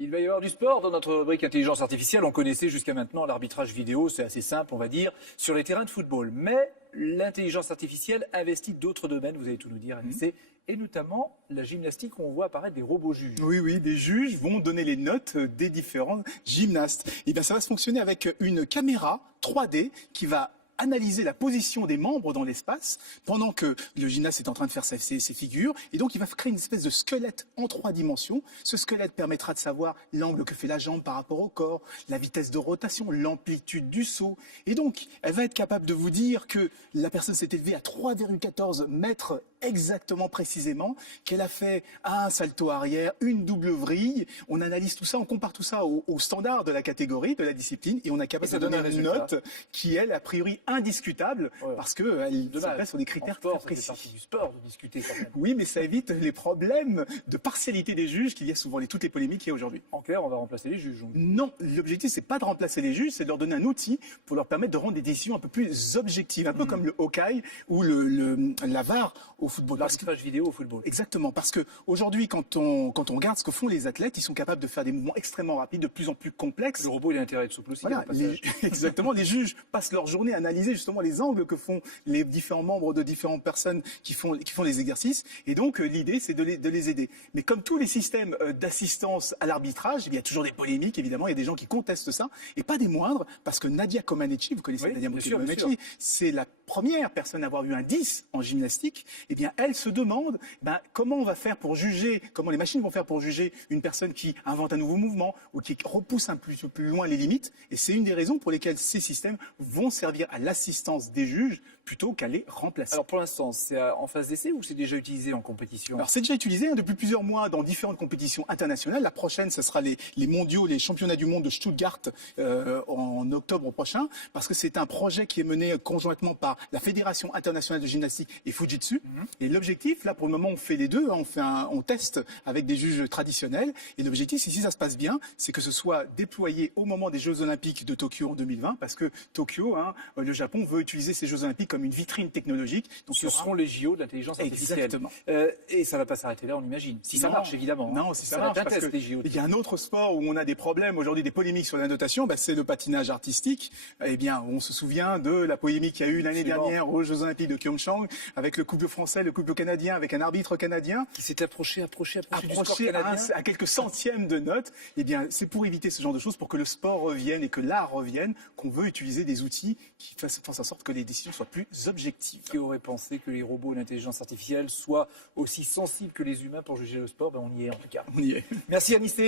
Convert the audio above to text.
Il va y avoir du sport dans notre rubrique intelligence artificielle. On connaissait jusqu'à maintenant l'arbitrage vidéo, c'est assez simple, on va dire, sur les terrains de football. Mais l'intelligence artificielle investit d'autres domaines, vous allez tout nous dire, Anissé, et notamment la gymnastique où on voit apparaître des robots juges. Oui, des juges vont donner les notes des différents gymnastes. Et bien, ça va se fonctionner avec une caméra 3D qui va analyser la position des membres dans l'espace pendant que le gymnaste est en train de faire ses figures. Et donc, il va créer une espèce de squelette en 3 dimensions. Ce squelette permettra de savoir l'angle que fait la jambe par rapport au corps, la vitesse de rotation, l'amplitude du saut. Et donc, elle va être capable de vous dire que la personne s'est élevée à 3,14 mètres exactement précisément, qu'elle a fait un salto arrière, une double vrille. On analyse tout ça, on compare tout ça au standard de la catégorie, de la discipline, et on est capable de donner une note qui, elle, a priori indiscutable, parce qu'elle s'appelle sur des critères très précis. C'est partie du sport de discuter quand même. Oui, mais ça évite les problèmes de partialité des juges qu'il y a souvent, toutes les polémiques qu'il y a aujourd'hui. En clair, on va remplacer les juges. Donc. Non, l'objectif, c'est pas de remplacer les juges, c'est de leur donner un outil pour leur permettre de rendre des décisions un peu plus objectives, un peu comme le Hawkeye ou la VAR au football. L'arbitrage vidéo au football. Exactement, parce qu'aujourd'hui, quand on regarde ce que font les athlètes, ils sont capables de faire des mouvements extrêmement rapides, de plus en plus complexes. Le robot, il a intérêt à être souple aussi. Voilà, exactement, les juges passent leur journée à analyser justement les angles que font les différents membres de différentes personnes qui font les exercices. Et donc, l'idée, c'est de les aider. Mais comme tous les systèmes d'assistance à l'arbitrage, il y a toujours des polémiques, évidemment. Il y a des gens qui contestent ça. Et pas des moindres, parce que Nadia Comaneci, vous connaissez Nadia Comaneci, c'est la première personne à avoir eu un 10 en gymnastique. Eh bien, elle se demande comment on va faire pour juger, comment les machines vont faire pour juger une personne qui invente un nouveau mouvement ou qui repousse un peu plus loin les limites. Et c'est une des raisons pour lesquelles ces systèmes vont servir à l'assistance des juges plutôt qu'à les remplacer. Alors pour l'instant, c'est en phase d'essai ou c'est déjà utilisé en compétition? Alors c'est déjà utilisé depuis plusieurs mois dans différentes compétitions internationales. La prochaine, ce sera les mondiaux, les championnats du monde de Stuttgart en octobre prochain, parce que c'est un projet qui est mené conjointement par la Fédération internationale de gymnastique et Fujitsu. Et l'objectif, là pour le moment, on fait les deux, on teste avec des juges traditionnels. Et l'objectif, si ça se passe bien, c'est que ce soit déployé au moment des Jeux Olympiques de Tokyo en 2020, parce que Tokyo, le Japon veut utiliser ces Jeux Olympiques comme une vitrine technologique. Donc ce seront les JO de l'intelligence artificielle. Exactement. Et ça ne va pas s'arrêter là, on imagine. Si ça marche, évidemment. Non, si ça marche, parce qu'il y a un autre sport où on a des problèmes aujourd'hui, des polémiques sur la notation, c'est le patinage artistique. Eh bien, on se souvient de la polémique qu'il y a eu l'année dernière aux Jeux Olympiques de Pyeongchang, avec le couple français, le couple canadien, avec un arbitre canadien. Qui s'est approché du score canadien. À quelques centièmes de notes. Eh bien, c'est pour éviter ce genre de choses, pour que le sport revienne et que l'art revienne, qu'on veut utiliser des outils qui fassent en sorte que les décisions soient plus objectives. Qui aurait pensé que les robots et l'intelligence artificielle soient aussi sensibles que les humains pour juger le sport? On y est en tout cas. On y est. Merci Anissé.